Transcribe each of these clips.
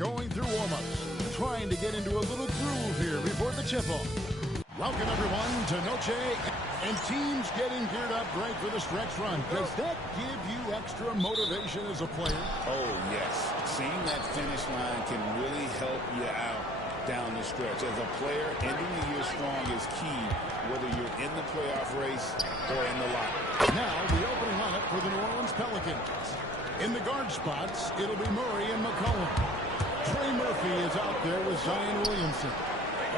going through warm-ups, trying to get into a little groove here before the tip-off. Welcome, everyone, to Noche, and teams getting geared up right for the stretch run. Does that give you extra motivation as a player? Oh, yes. Seeing that finish line can really help you out down the stretch. As a player, ending the year strong is key, whether you're in the playoff race or in the locker. Now, the opening lineup for the New Orleans Pelicans. In the guard spots, it'll be Murray and McCollum. Trey Murphy is out there with Zion Williamson.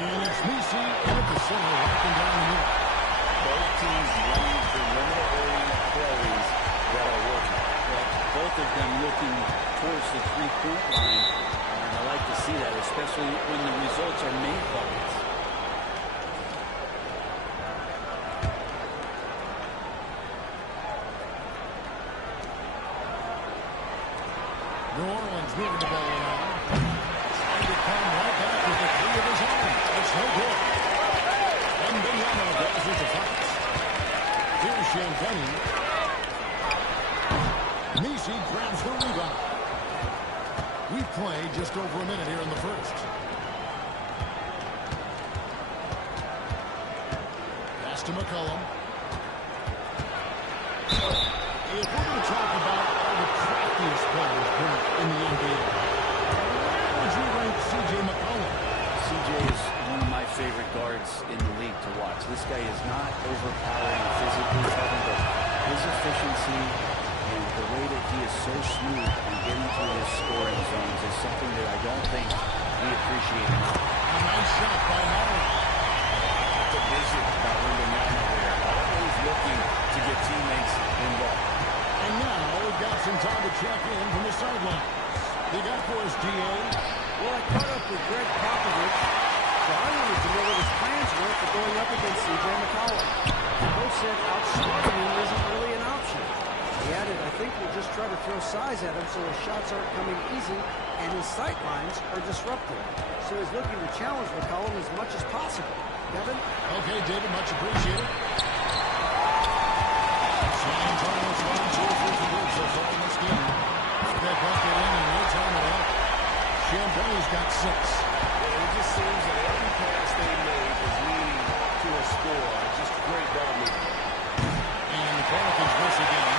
And it's Nisi at the center, walking down the middle. Both teams running perimeter-oriented plays that are working. Well, both of them looking towards the three-point line. And I like to see that, especially when the results are made buckets. New Orleans moving the ball around. Trying to come right back with the three of his own. It's no good. And Bignano goes with the Fox. Here's Champagne. Nisi grabs the rebound. We play just over a minute here in the first. Pass to McCollum. If we're going to talk about all the craftiest players in the NBA, where would you rank C.J. McCollum? C.J. is one of my favorite guards in the league to watch. This guy is not overpowering physically, Kevin, but his efficiency and the way that he is so smooth in getting to his scoring zones is something that I don't think we appreciate enough. A nice shot by Murray. The vision by Bignano there. Always looking to get teammates involved. And now we've got some time to check in from the sideline. They got for us, D.A. Well, I caught up with Greg Popovich, so I wanted to know what his plans were for going up against C.J. McCollum. Coach said outsmarting him isn't really an option. He added, I think we'll just try to throw size at him so his shots aren't coming easy and his sight lines are disrupted. So he's looking to challenge McCollum as much as possible. Kevin? Okay, David, much appreciated. San Antonio's won 2 or 3 goals so far in this game. That bucket in and no time at all. Champagne's got 6. It just seems that every pass they made is leading to a score. Just great ball movement. And the Pelicans miss again.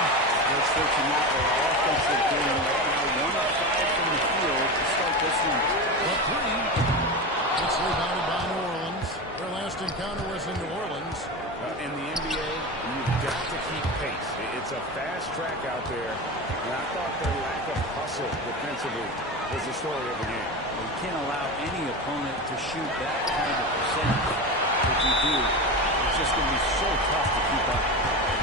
It's fortunate that our offensive game right now 1 of 5 from the field to start this one. But 3. It's rebounded by New Orleans. Their last encounter was in New Orleans. In the NBA, you've got to keep pace. It's a fast track out there, and I thought their lack of hustle defensively was the story of the game. You can't allow any opponent to shoot that kind of percentage. If you do, it's just going to be so tough to keep up.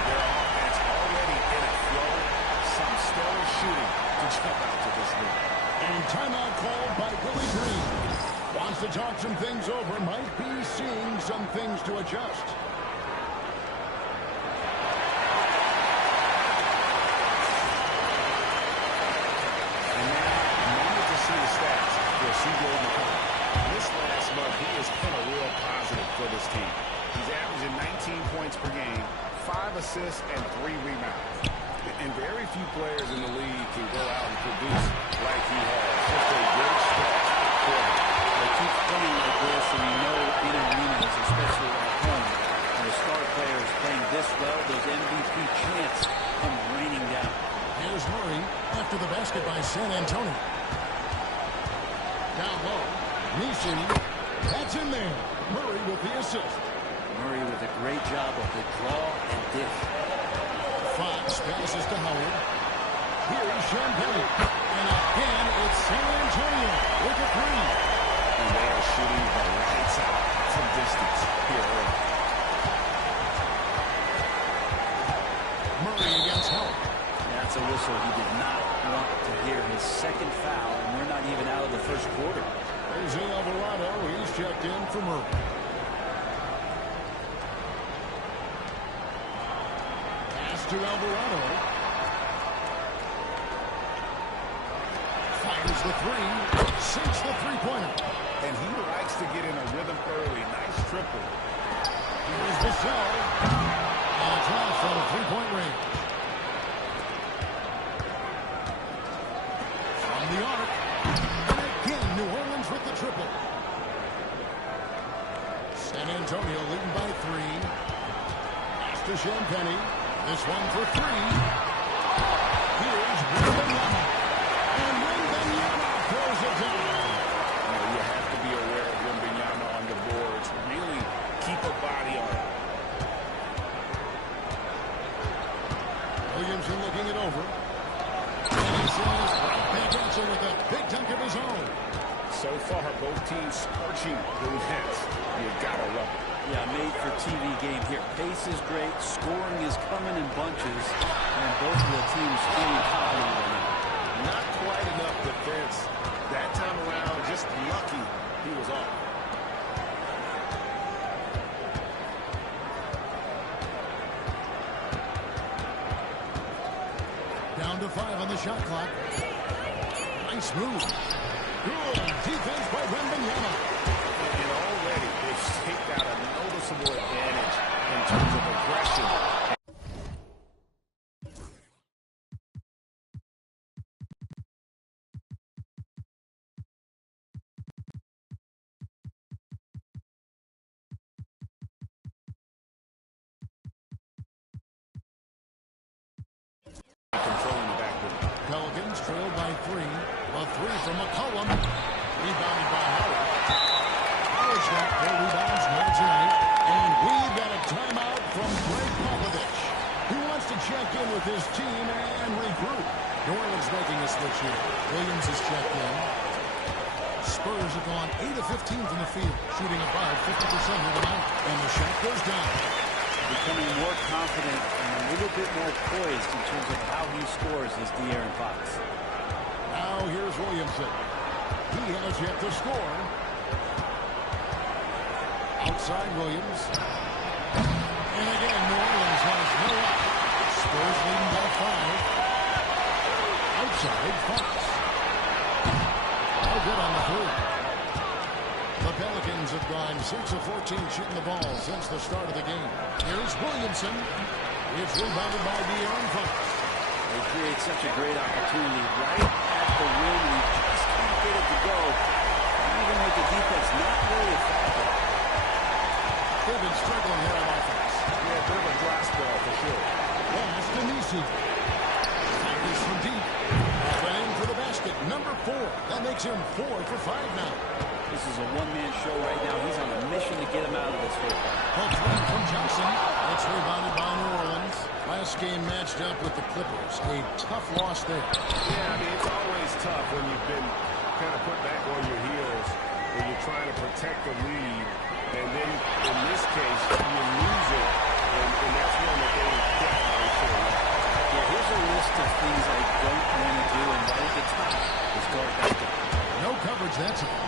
Their offense already in a flow, some stellar shooting to jump out to this league. And timeout called by Willie Green. Wants to talk some things over, might be seeing some things to adjust. C.J. McCollum. This last month, he has been a real positive for this team. He's averaging 19 points per game, 5 assists, and 3 rebounds. And very few players in the league can go out and produce like he has. Just a great stretch for him. They keep playing like this, and you know in arenas, especially at home, when the star players playing this well, those MVP chants come raining down. Here's Murray after the basket by San Antonio. Down low, Nisi, that's in there. Murray with the assist. Murray with a great job of the draw and dish. Fox passes to Howard. Here's Champagne. And again, it's San Antonio with a 3. And they are shooting the lights out from distance here early. Murray against Howard. That's a whistle he did not want to hear. His second foul, and we're not even out of the first quarter. Jose Alvarado, he's checked in for Murray. Pass to Alvarado. Fires the 3. Sinks the 3-pointer. And he likes to get in a rhythm early. Nice triple. Here's Vassell. And it's off from 3-point range. From the arc. And again. Champagne. This one for three. Here's Wembanyama. And Wembanyama throws it down. You have to be aware of Wembanyama on the boards. Really keep a body on it. Williamson looking it over. And he says right back at you with a big dunk of his own. So far, both teams scorching the nets. You gotta love it. Yeah, made for TV game here. Pace is great. Scoring is coming in bunches. And both of the teams feeling confident right now. Not quite enough defense. That time around, just lucky he was off. Down to 5 on the shot clock. Nice move. Good defense by Wembanyama. And already they've staked out a noticeable advantage in terms of aggression. Controlling the backcourt. Pelicans trailed by 3. A 3 from McCollum. Rebounded by Howard. Howard's got 4 rebounds more tonight. And we've got a timeout from Greg Popovich, who wants to check in with his team and regroup. New Orleans making a switch here. Williams is checked in. Spurs have gone 8 of 15 from the field, shooting above 50% here tonight. And the shot goes down. Becoming more confident and a little bit more poised in terms of how he scores is De'Aaron Fox. Now here's Williamson. He has yet to score. Outside Williams. And again, New Orleans has no up. Spurs leading by 5. Outside Fox. No good on the three. The Pelicans have gone 6 of 14 shooting the ball since the start of the game. Here's Williamson. It's rebounded by De'Aaron Fox. They create such a great opportunity right at the rim. You just can't get it to go. Even with the defense not really effective. They've been struggling here on offense. Yeah, a bit of a dry spell for sure. Pass to Nisi. Practice from deep. Running for the basket. Number 4. That makes him 4 for 5 now. This is a one-man show right now. He's on a mission to get him out of this hole. Hook three from Johnson. It's rebounded by New Orleans. Last game matched up with the Clippers. A tough loss there. Yeah, I mean, it's always tough when you've been kind of put back on your heels when you're trying to protect the lead. And then, in this case, you lose it. And that's one that they definitely should have lost. Yeah, here's a list of things I don't want to do, and right at the top is guard that guy. No coverage that time.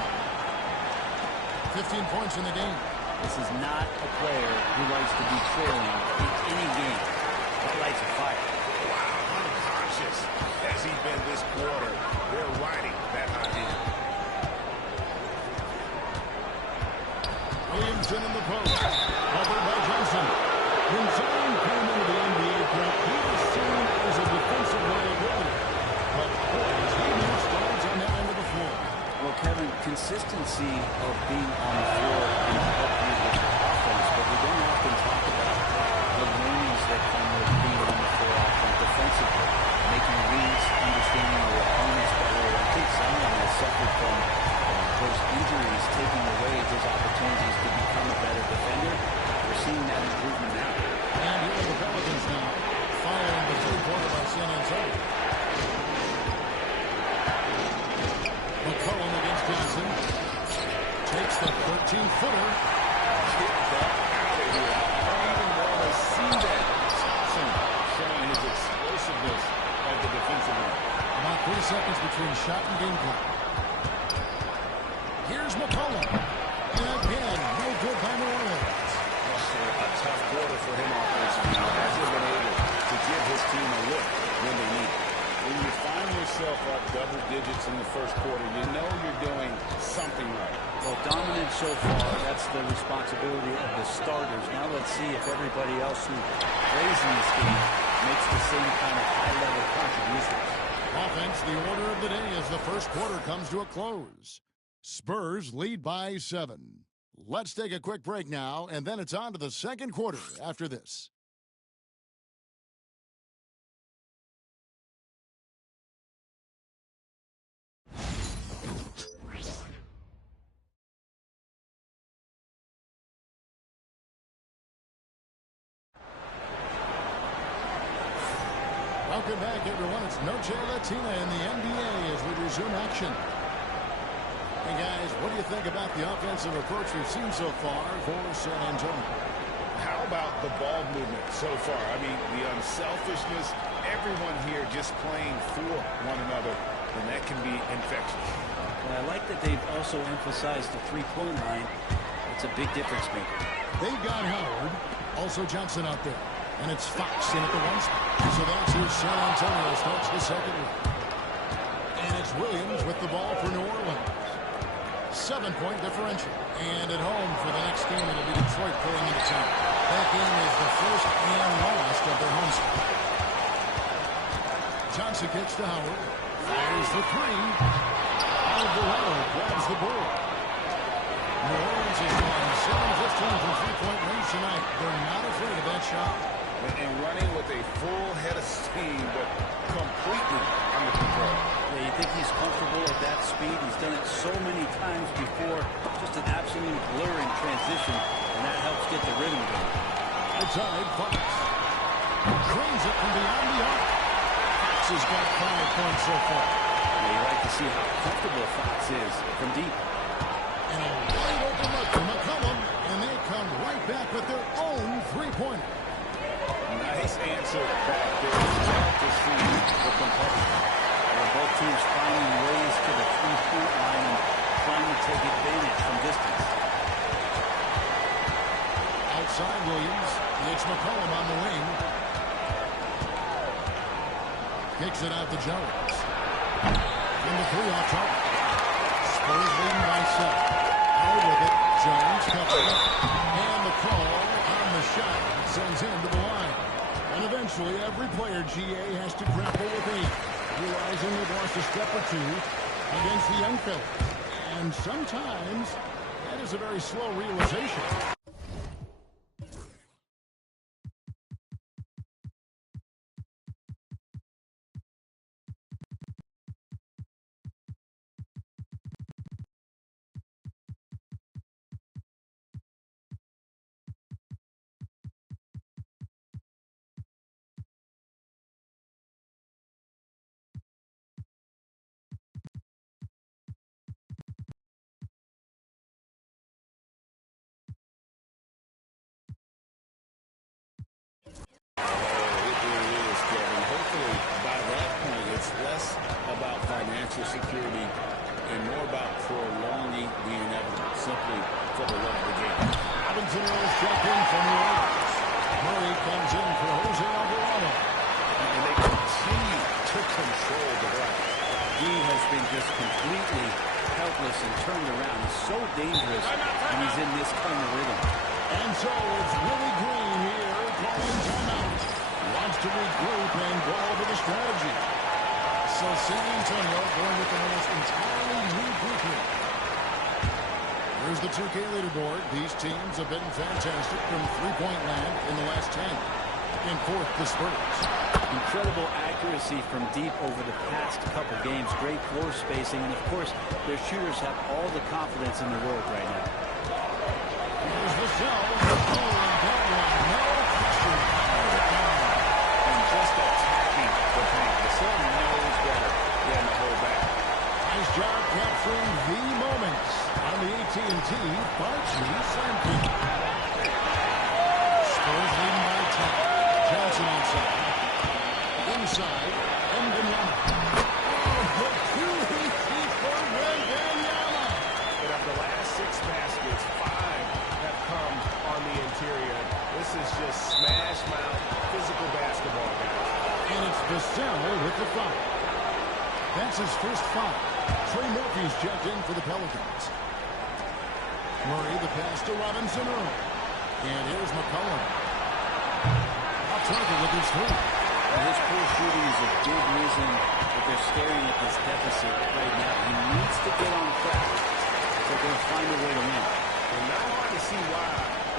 15 points in the game. This is not a player who likes to be trailing in any game. That lights a fire. Wow, unconscious has he been this quarter. They're riding that hot hand. Williamson in the post. Covered by Johnson. When Zion came into the NBA prep, he was seen as a defensive liability. But boy, has he made strides on that end of the floor. Well, Kevin, consistency of being on the floor can help you with your offense, but we don't often talk about the learnings that come with being on the floor offense defensively, making reads, understanding your opponents better. I think Zion has suffered from those injuries taking away his opportunities to become a better defender. We're seeing that improvement now. And here are the Pelicans now, following the three-pointer by San Antonio. McCollum against Johnson. Takes the 13-footer. Get that out of here. I don't even want to see that. Johnson showing his explosiveness at the defensive end. About 3 seconds between shot and game clock. Here's McCollum. And again, no good by New Orleans. A tough quarter for him offensively. He hasn't been able to give his team a lift when they need it. When you find yourself up double digits in the first quarter, you know you're doing something right. Well, dominant so far, that's the responsibility of the starters. Now let's see if everybody else who plays in this game makes the same kind of high-level contributions. Offense, the order of the day as the first quarter comes to a close. Spurs lead by 7. Let's take a quick break now, and then it's on to the second quarter after this. Welcome back, everyone. It's Noche Latina in the NBA as we resume action. Hey, guys, what do you think about the offensive approach we've seen so far for San Antonio? How about the ball movement so far? I mean, the unselfishness, everyone here just playing for one another, and that can be infectious. Well, I like that they've also emphasized the three-point line. It's a big difference maker. They've got Howard, also Johnson out there. And it's Fox in at the one spot. So that's who San Antonio starts the second one. And it's Williams with the ball for New Orleans. 7-point differential. And at home for the next game, it'll be Detroit pulling into town. That game is the first and last of their home spot. Johnson kicks to Howard. Fires for three. Alvarado grabs the board. New Orleans is going 7-15 from three-point range tonight. They're not afraid of that shot. And running with a full head of steam, but completely under control. Yeah, you think he's comfortable at that speed? He's done it so many times before. Just an absolute blur in transition, and that helps get the rhythm going. Outside, Fox. Cranes it from beyond the arc. Fox has got 5 points so far. Yeah, you like to see how comfortable Fox is from deep. And a wide open look for McCollum, and they come right back with their own three-pointer. Nice answer back there. Tough to see the composure. Both teams finding ways to the three-point line and trying to take advantage from distance. Outside Williams. It's McCollum on the wing. Kicks it out to Jones. And the three off target. Spurs leading by 7. Out with it. Jones covered it. And the call on the shot sends him to the line. And eventually, every player, GA, has to grapple with age, realizing they've lost a step or two against the young fellas. And sometimes, that is a very slow realization. Financial security and more about prolonging the inevitable, simply for the love of the game. Robinson will check in from the Warriors. Murray comes in for Jose Alvarado. And they continue to control the ground. He has been just completely helpless and turned around. He's so dangerous when he's in this kind of rhythm. And so it's Willie Green here calling timeout. Wants to regroup and go over the strategy. So San Antonio going with the almost entirely new blueprint. Here's the 2K leaderboard. These teams have been fantastic from three-point land in the last 10. In fourth, the Spurs. Incredible accuracy from deep over the past couple games. Great floor spacing. And, of course, their shooters have all the confidence in the world right now. Here's the cell. Oh, and that one. No question. And just attacking the paint. The Sun knows better than to hold back. Nice job capturing the moments on the AT&T 5G Slam King. Spurs leading by 10. Johnson outside. Inside, Wembanyama. Oh, the two-heat for Wembanyama. But of the last 6 baskets, 5 have come on the interior. This is just smash mouth physical basketball, guys. And it's Vassell with the foul. That's his first foul. Trey Murphy's checked in for the Pelicans. Murray the pass to Robinson early. And here's McCollum. Off target with his three. And his poor shooting is a big reason that they're staring at this deficit right now. He needs to get on track if they're going to find a way to win. And not hard to see why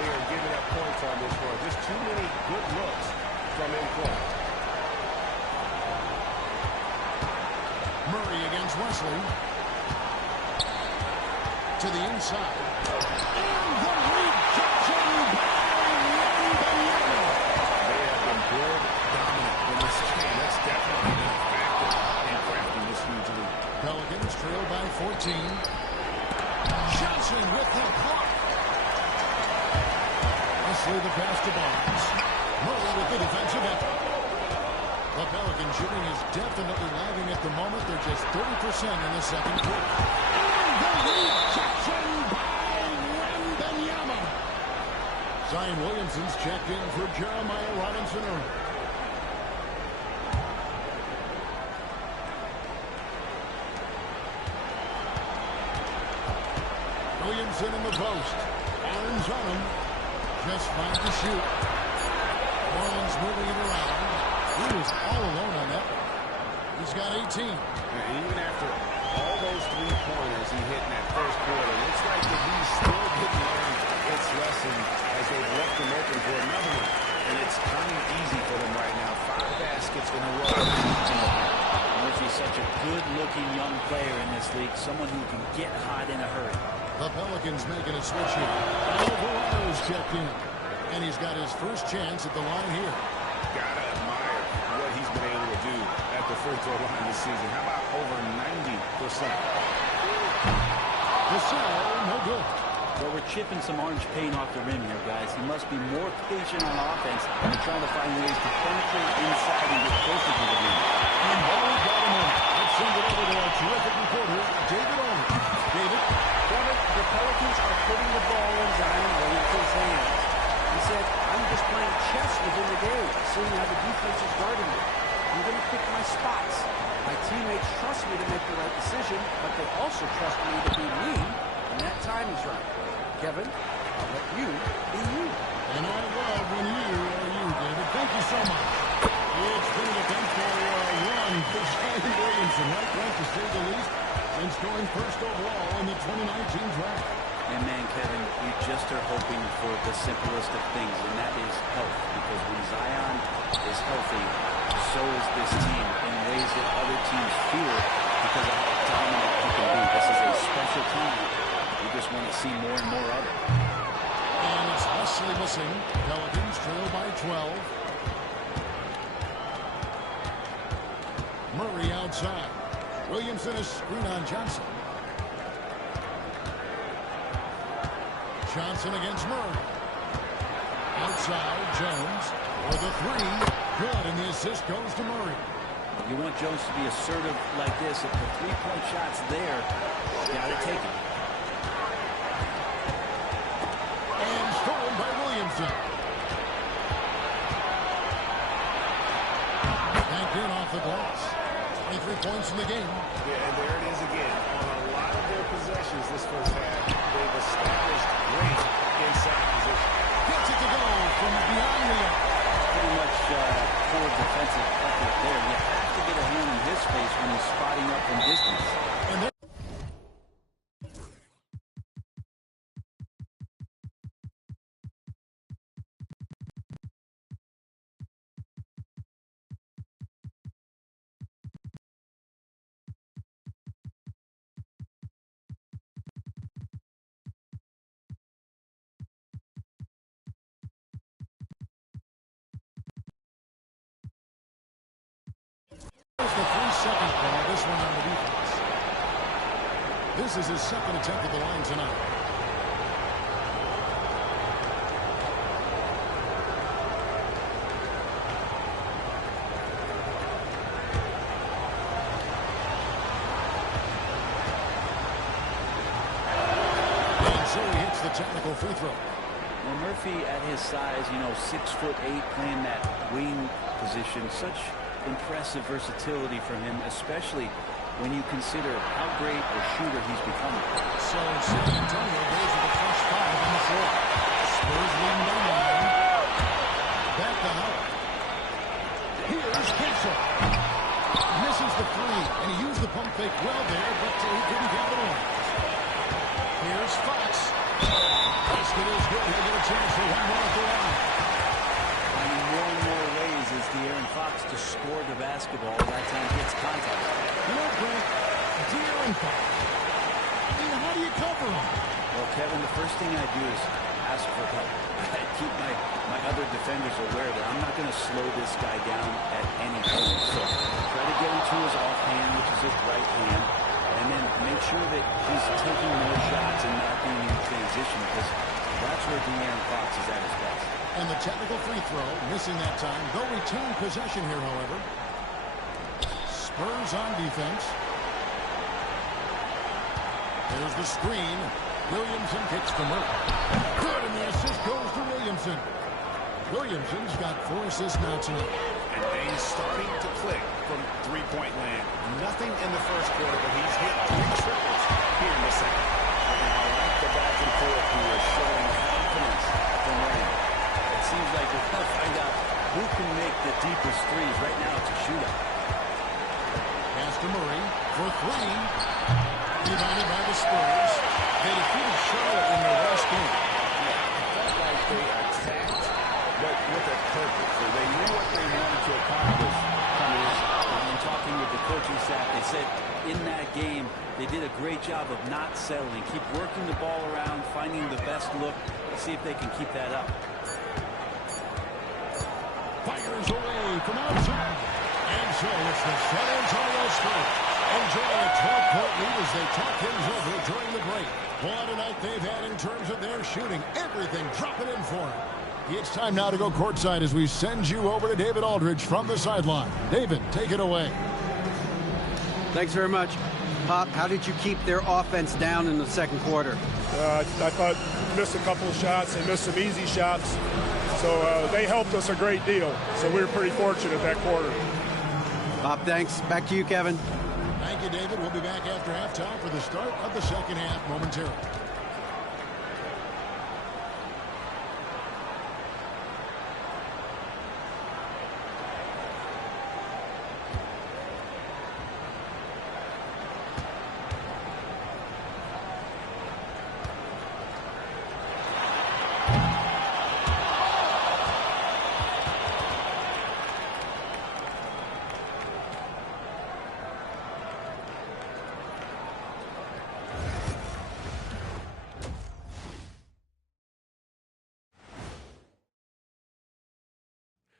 they are giving up points on this run. Just too many good looks from in play. Murray against Wesley. To the inside. And the rejection by Wembanyama. They have been good, dominant in this game. That's by 14. Johnson with the block. Wesley the pass to Barnes. Murray with the defensive effort. The Pelican shooting is definitely lagging at the moment. They're just 30% in the second quarter. And the rejection by Wembanyama. Zion Williamson's checked in for Jeremiah Robinson Earl. Williamson in the post. Barnes on him. Just 5 to shoot. Orleans moving it around. He was all alone on that one. He's got 18. And even after all those three-pointers he hit in that first quarter, it looks like that he still didn't learn its lesson as they've left him open for another one. And it's coming easy for them right now. 5 baskets in a row. Murphy's such a good-looking young player in this league, someone who can get hot in a hurry. The Pelicans making a switch here. Alvarado's checked in. And he's got his first chance at the line here. Gotta admire what he's been able to do at the free throw line this season. How about over 90%? The sell, no good. Well, we're chipping some orange paint off the rim here, guys. He must be more patient on offense and trying to find ways to penetrate inside and get closer to the rim. And Ball got him in. Let's send it over to our terrific reporter, David Olin. David? Kevin, the Pelicans are putting the ball in Zion Williamson's hands. He said, I'm just playing chess within the game, seeing how the defense is guarding me. I'm going to pick my spots. My teammates trust me to make the right decision, but they also trust me to be me, and that time is right. Kevin, I'll let you be you. And I love when you are you, David. Thank you so much. It's been an eventful run for Zion Williamson, right? Right, to say the least, since going first overall in the 2019 draft. And man, Kevin, we just are hoping for the simplest of things, and that is health. Because when Zion is healthy, so is this team in ways that other teams fear because of how dominant he can be. This is a special team. We just want to see more and more of it. And it's Wesley missing. Pelicans trail by 12. Murray outside. Williamson is screen on Johnson. Johnson against Murray. Outside, Jones for the three. Good, and the assist goes to Murray. You want Jones to be assertive like this. If the three-point shot's there, you got to take it. And stolen by Williamson. Banked in off the glass. 23 points in the game. Yeah, and there it is again. On a lot of their possessions this first half, they've established great inside position. Gets it to go from beyond the arc. Pretty much poor defensive effort there. You have to get a hand in his face when he's spotting up from distance. And there's the 3-second call. This one on the defense. This is his second attempt at the line tonight. And so he hits the technical free throw. Well, Murphy at his size, 6'8", playing that wing position, such impressive versatility from him, especially when you consider how great a shooter he's becoming. So San Antonio goes with the first 5 on the floor. Spurs leading by 9. Back to Howard. Here's Kessler. Misses the 3, and he used the pump fake well there, but he couldn't capitalize. Here's Fox. Basket is good. He'll get a chance for one more at the line. Finding more and more ways is De'Aaron Fox to score the basketball. That time gets contact. You know, Brent, De'Aaron Fox, how do you cover him? Well, Kevin, the first thing I do is ask for help. I keep my other defenders aware that I'm not going to slow this guy down at any point. So try to get him to his offhand, which is his right hand, and then make sure he's taking more shots and not being in transition, because that's where De'Aaron Fox is at his best. And the technical free throw, missing that time. They'll retain possession here, however. Spurs on defense. There's the screen. Williamson kicks to Murray. Good, and the assist goes to Williamson. Williamson's got 4 assists now tonight. And things starting to click from three-point land. Nothing in the first quarter, but he's hit 3 triples here in the second. And I like the back and forth here, showing confidence from Ray. It seems like we're going to find out who can make the deepest threes. Right now it's a shootout. Pass to Murray for 3. Rebounded by the Spurs. They defeated Charlotte in their last game. Yeah, it felt like they attacked, but with a purpose. So they knew what they wanted to accomplish. In talking with the coaching staff, they said in that game they did a great job of not settling. Keep working the ball around, finding the best look. Let's see if they can keep that up. Fires away from outside. And so it's the San Antonio Spurs enjoying a 12-point lead as they talk things over during the break. What a night they've had in terms of their shooting. Everything dropping in for them. It's time now to go courtside as we send you over to David Aldridge from the sideline. David, take it away. Thanks very much. Pop, how did you keep their offense down in the second quarter? I thought we missed a couple of shots. They missed some easy shots. So they helped us a great deal. So we were pretty fortunate that quarter. Bob, thanks. Back to you, Kevin. Thank you, David. We'll be back after halftime for the start of the second half momentarily.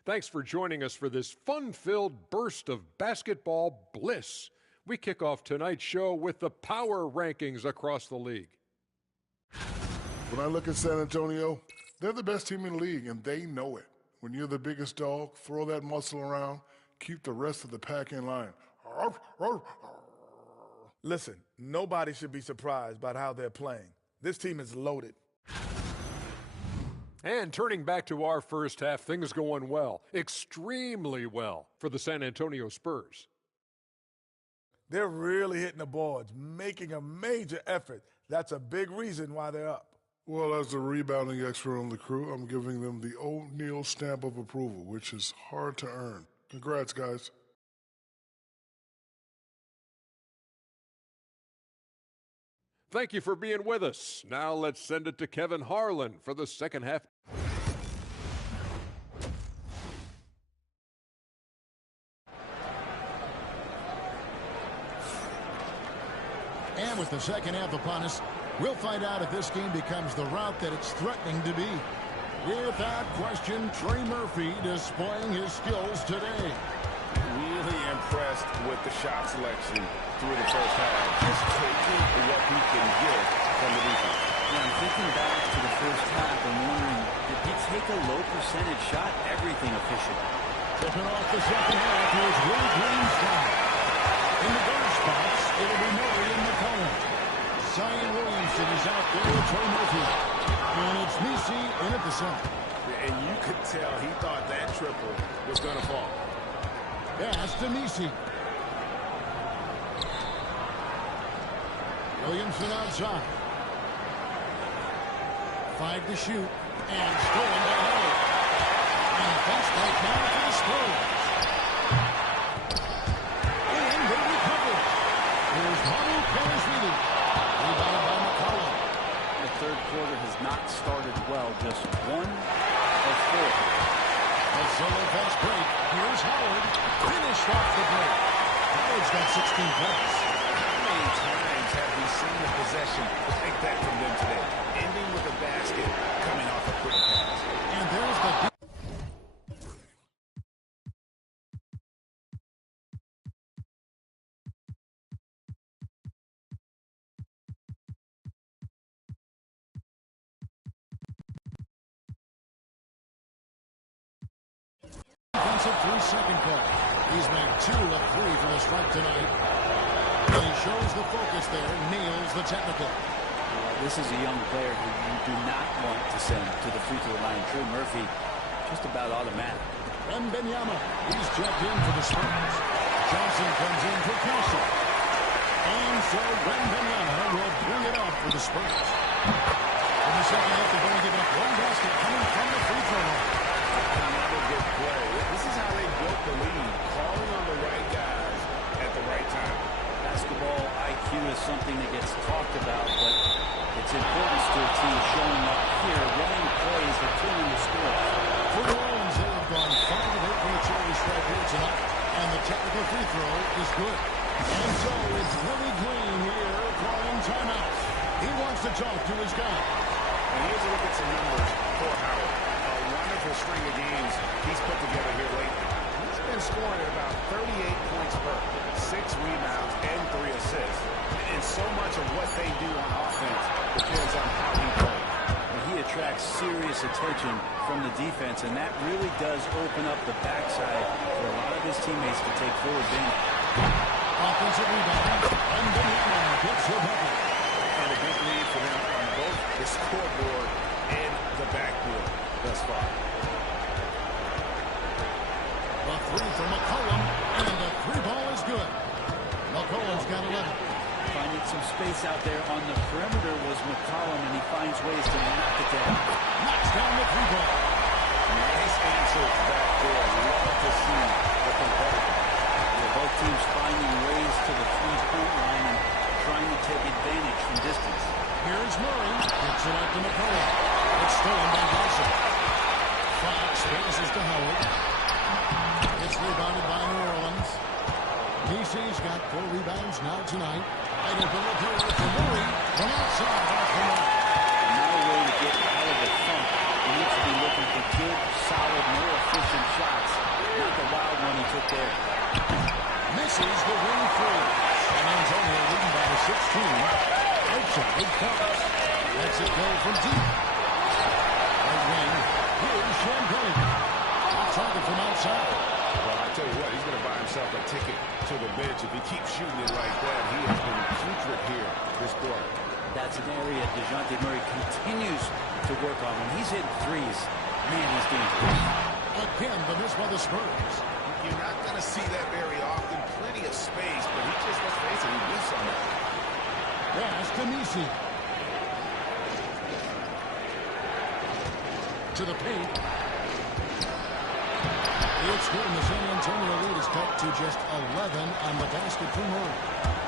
Thanks for joining us for this fun-filled burst of basketball bliss. We kick off tonight's show with the power rankings across the league. When I look at San Antonio, they're the best team in the league, and they know it. When you're the biggest dog, throw that muscle around, keep the rest of the pack in line. Listen, nobody should be surprised by how they're playing. This team is loaded. And turning back to our first half, things going well, extremely well for the San Antonio Spurs. They're really hitting the boards, making a major effort. That's a big reason why they're up. Well, as the rebounding expert on the crew, I'm giving them the O'Neal stamp of approval, which is hard to earn. Congrats, guys. Thank you for being with us. Now let's send it to Kevin Harlan for the second half. And with the second half upon us, we'll find out if this game becomes the route that it's threatening to be. Without question, Trey Murphy displaying his skills today. Really impressed with the shot selection through the first half. Just taking what he can get from the defense. Yeah, I'm thinking back to the first half and wondering, did he take a low percentage shot? Everything official. Tipping off the second half, here's Will Green's foul. In the guard spots, it'll be Murray and McCollum. Zion Williamson is out there with Trey Murphy. And it's Nisi in at the center. And you could tell he thought that triple was going to fall. Pass to Nisi. Williamson outside. 5 to shoot. And stolen by Howard. And a fast break now for the Spurs. And they recover. Here's Mamu Pelishvili. Rebounded by McCollum. The third quarter has not started well, just 1 of 4. A solo fast break. Here's Howard. Finished off the break. Howard's got 16 points. How many times have we seen the possession like that from them today? Ending with a basket, coming off a quick pass. And there's the inside. 2 of 3 for the strike tonight. And he shows the focus there, nails the technical. This is a young player who you do not want to send to the free throw line. Trey Murphy, just about automatic. Wembanyama, he's checked in for the Spurs. Johnson comes in for Kelsey. And so Wembanyama will bring it up for the Spurs. In the second half, they're going to give up 1 basket coming from the free throw line. Another good play. This is how they built the lead, calling on the right guys at the right time. Basketball IQ is something that gets talked about, but its importance to a team showing up here, running plays that turn into scores. For New Orleans, they have gone 5 of 8 from the charity stripe here tonight, and the technical free throw is good. And so it's Willie Green here calling timeouts. He wants to talk to his guy. And here's a look at some numbers for Howard. A wonderful string of games he's put together here lately. He's been scoring at about 38 points per, 6 rebounds, and 3 assists. And so much of what they do on offense depends on how he plays. And he attracts serious attention from the defense, and that really does open up the backside for a lot of his teammates to take full advantage. Offensive rebound, and Wembanyama gets the bucket. And a big lead for them on both the scoreboard and the backboard thus far. The 3 from McCollum, and the 3-ball is good. McCollum's got 11. Finding some space out there on the perimeter was McCollum, and he finds ways to knock it down. Knocks down the 3-ball. Nice answer back there. Love to see the competitor. Both teams finding ways to the three-point line and trying to take advantage from distance. Here's Murray. Gets it out to McCollum. It's stolen by Dawson. Fox passes to Howard. It's rebounded by New Orleans. DC's got 4 rebounds now tonight. Wide open look here for Murray from outside off the mark. Another way to get out of the funk. He needs to be looking for good, solid, more efficient shots. Not the wild one he took there. Misses the wing free. San Antonio leading by 16. Outside Fox. That's it go from deep. Right wing. Here's Champagne. A target from outside. Well, I tell you what, he's going to buy himself a ticket to the bench. If he keeps shooting it like that, he has been putrid here this quarter. That's an area DeJounte Murray continues to work on. When he's hitting threes, man, he's dangerous. Again, the miss by the Spurs. You're not going to see that very often. Plenty of space, but he just, let's face it, he missed on that. Pass to Nisi. To the paint. It's good, and the San Antonio lead is cut to just 11 on the basket for Murray.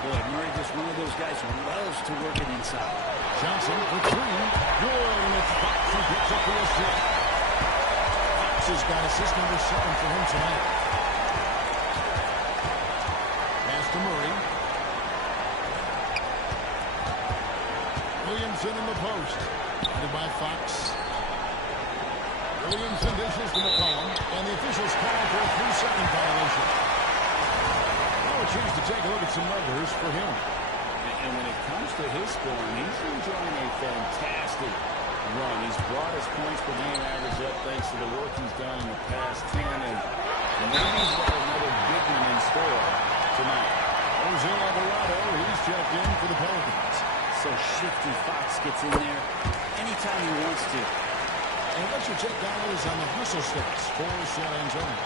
Boy, Murray just one of those guys who loves to work it inside. Johnson for 3. Good, and it's Fox who gets up the assist. Fox has got assist number 7 for him tonight. Pass to Murray. Williamson in the post. Headed by Fox. Williamson dishes to McCollum, and the officials call for a 3-second violation. Now a chance to take a look at some numbers for him. And when it comes to his scoring, he's enjoying a fantastic run. He's brought his points per game average up thanks to the work he's done in the past 10, and maybe he's got another big one in store tonight. Jose Alvarado, he's checked in for the Pelicans. So shifty. Fox gets in there anytime he wants to. And what's your take, guys, on the hustle stats for San Antonio?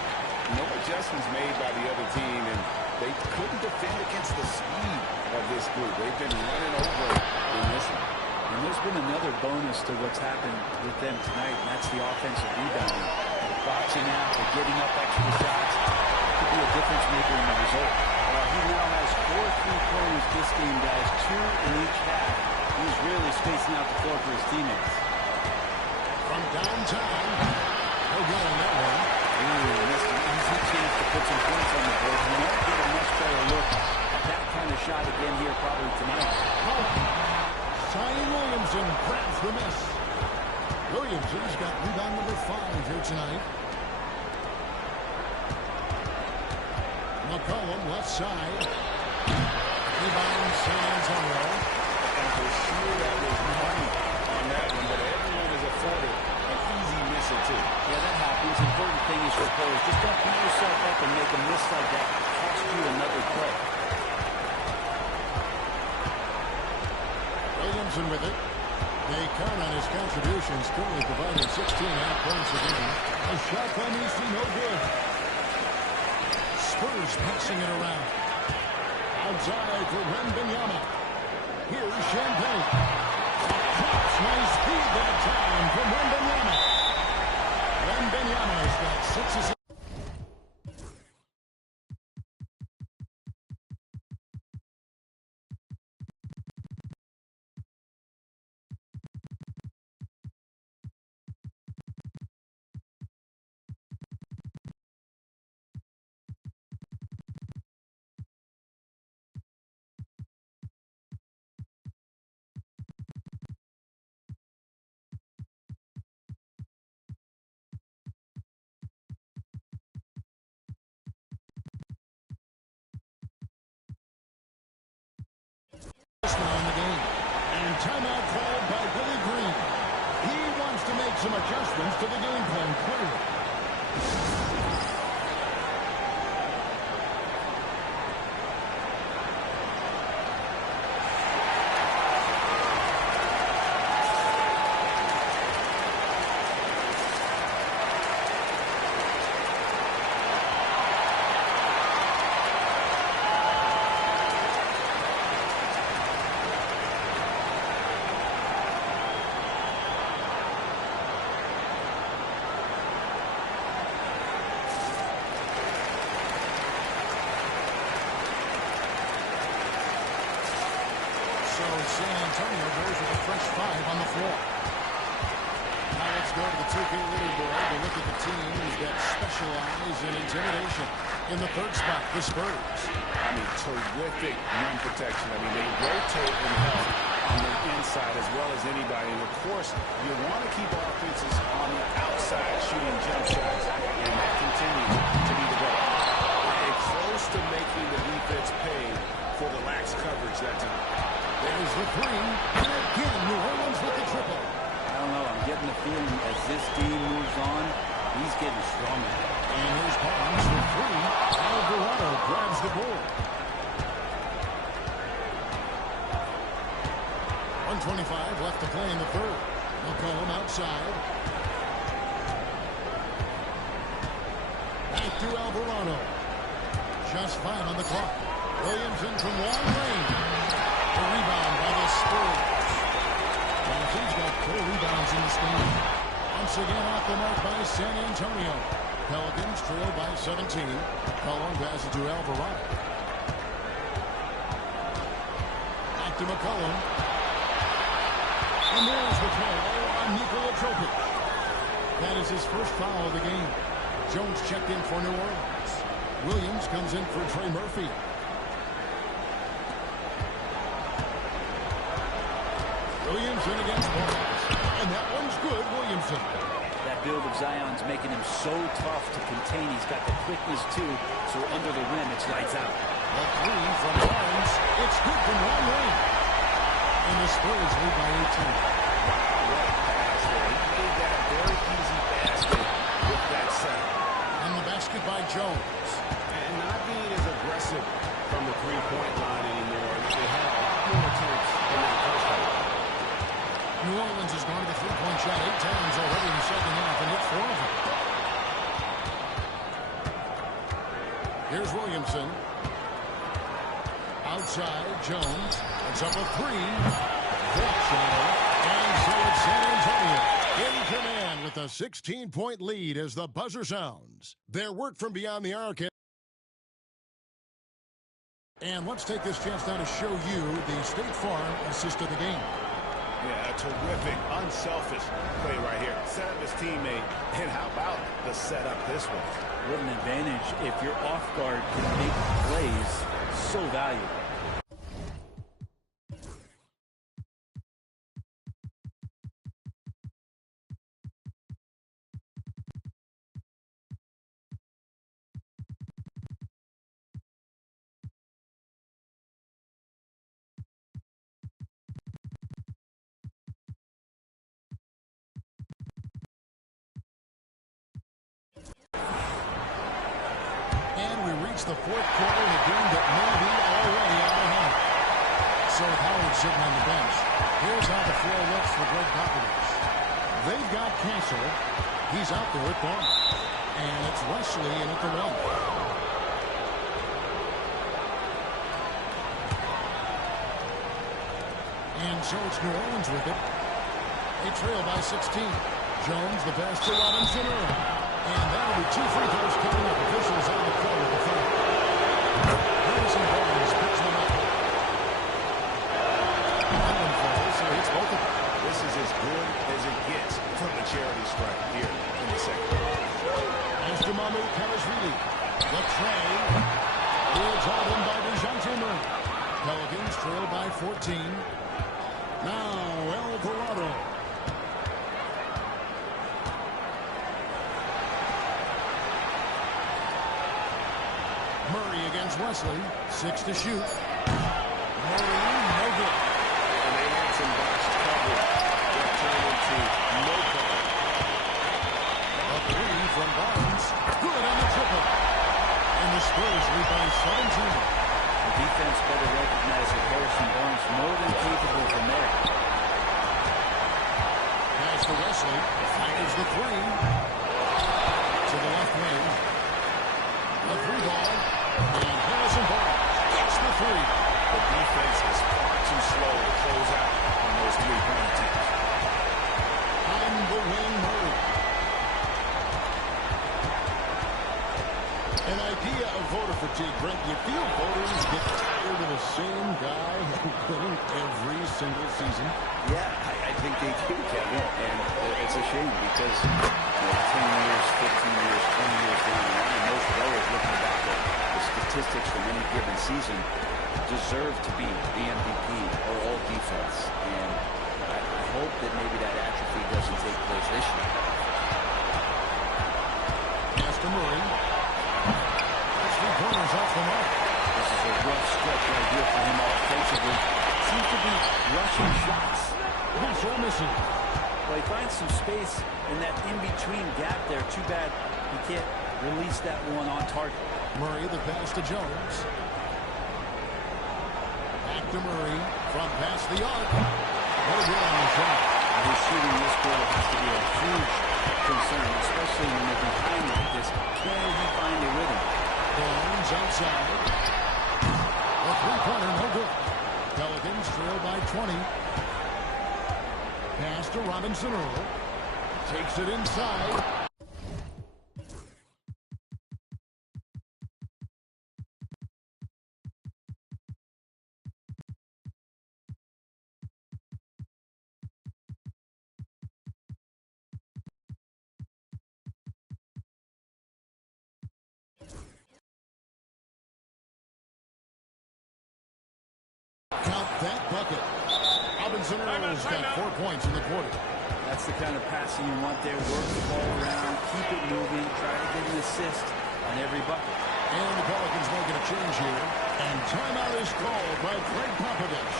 No adjustments made by the other team, and they couldn't defend against the speed of this group. They've been running over in this one. And there's been another bonus to what's happened with them tonight, and that's the offensive rebounding. They're boxing out, they're getting up extra shots. It could be a difference maker in the result. He now has 4 3-pointers this game, guys, 2 in each half. He's really spacing out the floor for his teammates. From downtown, he'll go on that one. Ooh, missed an easy chance to put some points on the board. We might get a much better look at that kind of shot again here probably tonight. Zion Williamson grabs the miss. Williamson's got rebound number 5 here tonight. McCollum left side. Rebound San Antonio. And for sure that was money on that one, but everyone is afforded an easy innocent, too. Yeah, that happens. Important thing is for players, just don't beat yourself up and make a miss like that cost you another play. Williamson with it. They count on his contributions, currently providing 16.5 points a game. A shot from Easton, no good. Spurs passing it around. Outside for Wembanyama. Here's Champagne. Drops, nice speed that time from Wembanyama. Wembanyama's got 6 assists. On the game. And timeout called by Billy Green. He wants to make some adjustments to the game plan clearly. San Antonio goes with a fresh 5 on the floor. Now let's go to the 2K leaderboard to look at the teams that specialize in intimidation. In the third spot, the Spurs. I mean, terrific rim protection. I mean, they rotate and help on the inside as well as anybody. And, of course, you want to keep offenses on the outside shooting jump shots, and that continues to be the goal. They're close to making the defense pay for the lax coverage that time. There's the 3, and again, New Orleans with the triple. I don't know. I'm getting the feeling as this team moves on, he's getting stronger. And here's Barnes for 3. Alvarado grabs the board. 1:25 left to play in the third. McCollum outside. Back to Alvarado. Just 5 on the clock. Williamson from long range. The rebound by the Spurs. Well, he's got 4 rebounds in this game. Once again off the mark by San Antonio. Pelicans trail by 17. McCollum passes to Alvarado. Back to McCollum. And there's the call on Nikola Jokic. That is his first foul of the game. Jones checked in for New Orleans. Williams comes in for Trey Murphy. Williamson against Barnes. And that one's good, Williamson. That build of Zion's making him so tough to contain. He's got the quickness, too, so under the rim, it's lights out. The 3 from Barnes. It's good from long range. And the Spurs lead by 18. Wow, what a pass there. He made that a very easy basket with that set. And the basket by Jones. And not being as aggressive from the three-point line anymore. They had a lot more attempts in that first half. New Orleans has gone to the three-point shot 8 times already in the second half, and hit 4 of them. Here's Williamson. Outside, Jones. It's up a 3. That shot. And so it's San Antonio in command with a 16-point lead as the buzzer sounds. Their work from beyond the arc. And let's take this chance now to show you the State Farm assist of the game. Yeah, a terrific, unselfish play right here. Set up his teammate, and how about the setup this way? What an advantage if your off guard can make plays so valuable. It's the fourth quarter in a game that may be already out of hand. So Howard sitting on the bench. Here's how the floor looks for Greg Popovich. They've got Castle. He's out there at guard. And it's Wesley in at the 1. And so it's New Orleans with it. They trail by 16. Jones, the pass to Robinson. And that'll be 2 free throws coming up. Officials on the floor with the foul. Harrison Barnes picks them up. That one falls, so it's both of them. This is as good as it gets from the charity stripe here in the second. As to Mahmoud Karashvili. The tray. It's all in by DeJounte Murray. Pelicans trail by 14. Now, El Dorado. Murray against Wesley. 6 to shoot. Murray, no good. And they had some botched coverage that turned into no cover. A 3 from Barnes. Good on the triple. And the Spurs lead by 17. The defense better recognize that Harrison Barnes more than capable from there. Pass to Wesley. Fires the 3. To the left wing. A 3 ball. And Harrison Barnes gets the 3. The defense is far too slow to close out on those 3-point attempts. On the wing, Murray. An idea of voter fatigue, Brent. You feel voters get tired of the same guy winning every single season? Yeah, I think they do, Kevin. And it's a shame because 10 years, 15 years, 20 years down the line, most players looking back at the statistics from any given season deserve to be the MVP or all defense. And I hope that maybe that atrophy doesn't take place this year. Pass to Murray. That's 3 corners off the mark. This is a rough stretch right here for him offensively. Seems to be rushing shots. That's all missing. Well, he finds some space in that in-between gap there. Too bad he can't release that one on target. Murray, the pass to Jones. Back to Murray. From past the arc. No good on the shot. His shooting this quarter has to be a huge concern, especially when they're behind like this. Can he find a rhythm? Barnes outside. A 3-pointer, no good. Pelicans trail by 20. Pass to Robinson Earl. Takes it inside. Count that bucket. Robinson Earl's got 4 points in the quarter. That's the kind of passing you want there. Work the ball around, keep it moving, try to get an assist on every bucket. And the Pelicans making a change here. And timeout is called by Greg Popovich.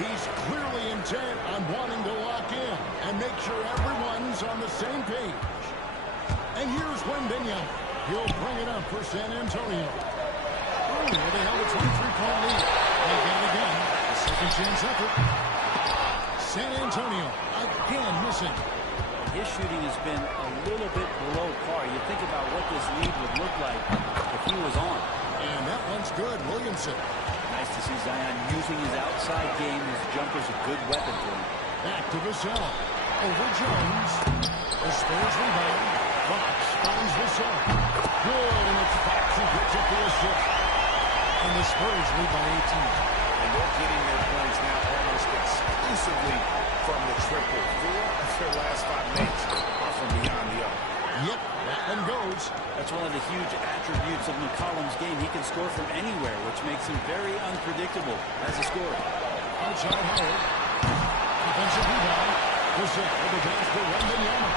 He's clearly intent on wanting to lock in and make sure everyone's on the same page. And here's Wembanyama. He'll bring it up for San Antonio. Oh, they held a 23-point lead. They get it again. A second chance effort. San Antonio again missing. His shooting has been a little bit below par. You think about what this lead would look like if he was on. And that one's good. Williamson. Nice to see Zion using his outside game. His jumper's a good weapon for him. Back to Vassell. Over Jones. The Spurs rebound. Fox finds Vassell. Good, and it's Fox who picks up the assist. And the Spurs lead by 18. And they're getting their points now almost exclusively from the triple. 4 of their last 5 makes are from beyond the arc. Yep, that one goes. That's one of the huge attributes of McCollum's game. He can score from anywhere, which makes him very unpredictable as a scorer. Outside Howard. Defensive rebound. Vassell with the pass to Wembanyama.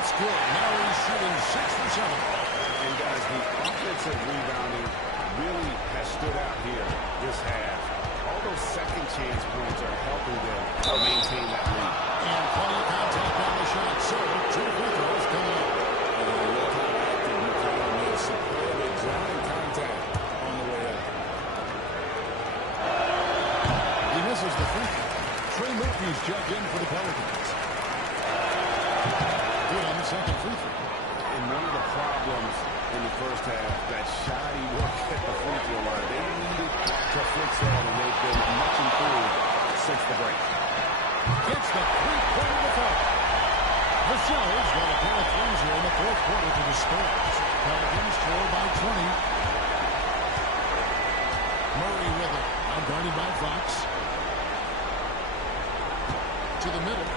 It's good. Now he's shooting 6 for 7. And guys, the offensive rebounding really has stood out here this half. All those second chance points are helping them maintain that lead. And plenty of contact on the shot. So 2 free throws coming up. And look how active McCollum is. Superb at drawing contact. Murphy's checked in for the Pelicans. Good on the second free throw. And one of the problems in the first half, that shoddy work at the free throw line. They needed to fix that, and they've been much improved since the break. Gets the three-quarter to fall. Vassell's got a pair of threes here in the fourth quarter for the Spurs. Pelicans trail by 20. Murray with it. Now guarded by Fox. To the middle.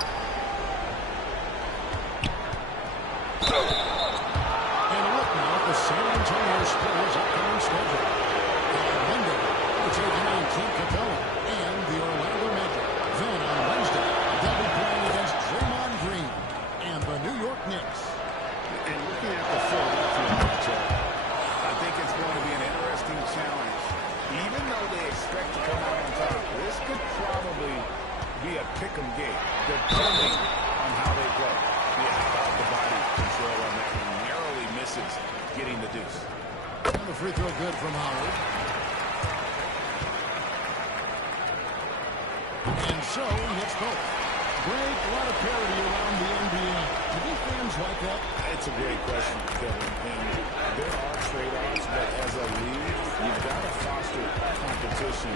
And a look now at the San Antonio Spurs upcoming schedule. On Monday, it's taking on Clint Capella and the Orlando Magic. Then on Wednesday, they'll be playing against Draymond Green and the New York Knicks. And looking at the Philadelphia matchup, I think it's going to be an interesting challenge. Even though they expect to come out on top, this could probably be a pick-em game, depending on how they play. Yeah, how about the body control on that one? Narrowly misses getting the deuce. And the free throw good from Howard. And so he hits both. Greg, a lot of parity around the NBA. Do these fans like that? It's a great question, Kevin. And there are trade-offs, but as a league, you've got to foster competition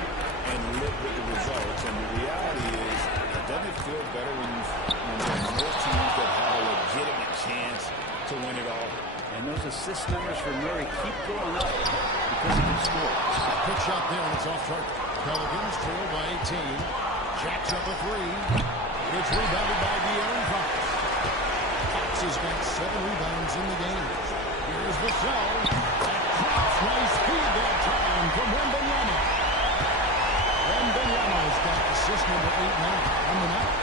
and live with the results. And the reality is, doesn't it feel better when there's more teams that have a legitimate chance to win it all? And those assist numbers for Murray keep going up because he can score. Quick shot there, and it's off target. Pelicans trail by 18. Jacks up a three. It's rebounded by De'Aaron Fox. Fox has got 7 rebounds in the game. Here's Vassell. That drops. Nice feed that time from Wembanyama. Wembanyama has got assist number 8 now on the night.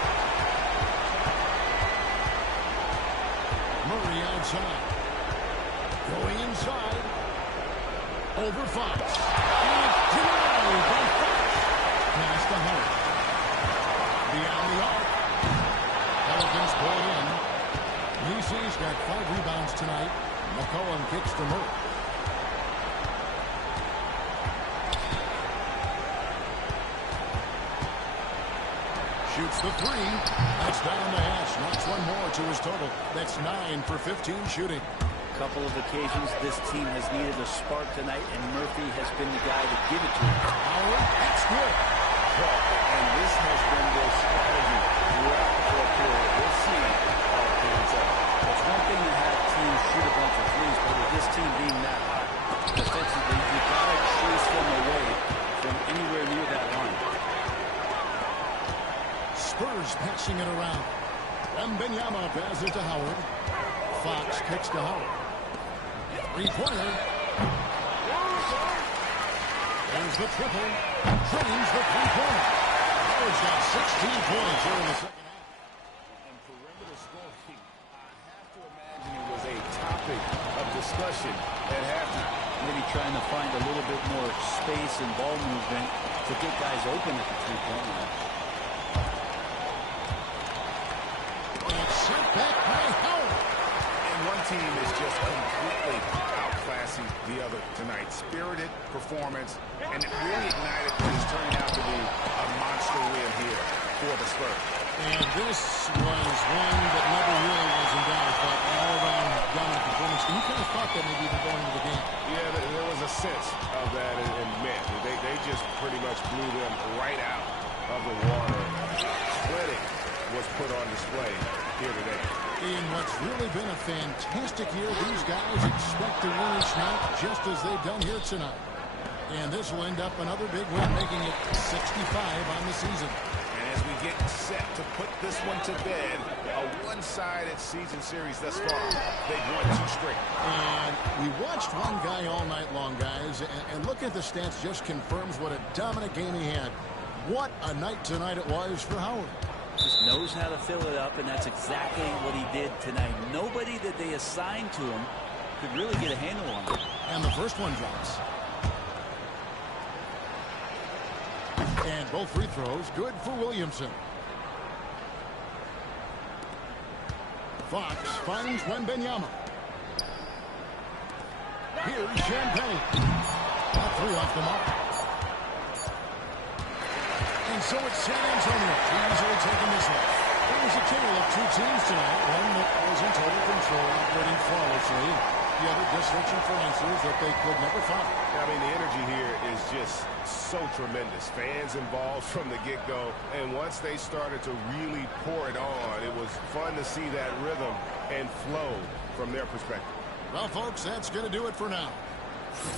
Murray outside. Going inside. Over Fox. And it's denied by Fox. Pass to Howard. Beyond the arc. Pelicans pull it in. UC's got 5 rebounds tonight. McCollum kicks to Murray. Shoots the three. That's down the hash. Knocks one more to his total. That's 9 for 15 shooting. Couple of occasions this team has needed a spark tonight, and Murphy has been the guy to give it to him. Howard, that's good. And this has been their strategy throughout the fourth quarter. We'll see how it pans out. It's one thing to have teams shoot a bunch of threes, but with this team being that hot defensively, you've got to chase them away from anywhere near that line. Spurs passing it around. Wembanyama passes it to Howard. Fox kicks to Howard. Three-pointer. There's the triple. Drains the three-pointer. Howard's got 16 points here in the second half. And perimeter scoring, I have to imagine it was a topic of discussion at halftime. Maybe trying to find a little bit more space and ball movement to get guys open at the three-point line. And sent back by Howard. One team is just completely outclassing the other tonight. Spirited performance, and it really ignited what is turning out to be a monster win here for the Spurs. And this was one that never really was in doubt, but all-around dominant performance. And you kind of thought that maybe even going into the game. Yeah, there was a sense of that, and man, they just pretty much blew them right out of the water. Splitting was put on display here today. In what's really been a fantastic year, these guys expect to win each night just as they've done here tonight. And this will end up another big win, making it 65 on the season. And as we get set to put this one to bed, a one-sided season series thus far. They've won 2 straight. And we watched one guy all night long, guys, and look at the stats just confirms what a dominant game he had. What a night tonight it was for Howard. Just knows how to fill it up, and that's exactly what he did tonight. Nobody that they assigned to him could really get a handle on it. And the first one drops. And both free throws good for Williamson. Fox finds Wembanyama. Here's Champagne. A 3 off the mark. And And so it's San Antonio easily taking this one. It was a tale of two teams tonight. One that was in total control, operating flawlessly. The other just searching for answers that they could never find. I mean, the energy here is just so tremendous. Fans involved from the get-go. And once they started to really pour it on, it was fun to see that rhythm and flow from their perspective. Well, folks, that's going to do it for now.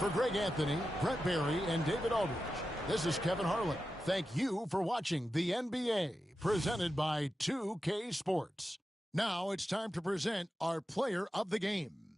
For Greg Anthony, Brett Barry, and David Aldridge, this is Kevin Harlan. Thank you for watching the NBA, presented by 2K Sports. Now it's time to present our player of the game.